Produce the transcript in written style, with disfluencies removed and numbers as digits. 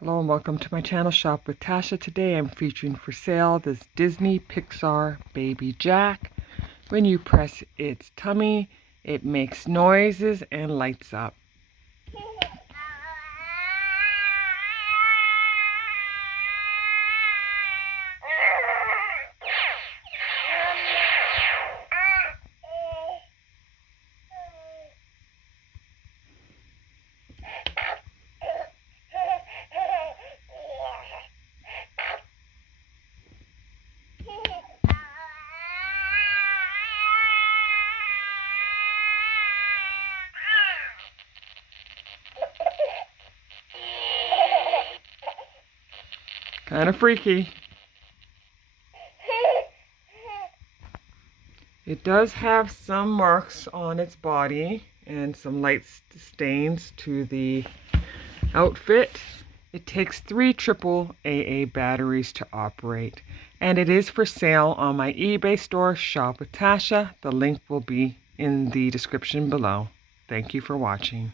Hello and welcome to my channel, Shop with Tasha. Today I'm featuring for sale this Disney Pixar Baby Jack. When you press its tummy, it makes noises and lights up. Kind of freaky. It does have some marks on its body and some light stains to the outfit. It takes 3 AAA batteries to operate, and it is for sale on my eBay store, Shop with Tasha. The link will be in the description below. Thank you for watching.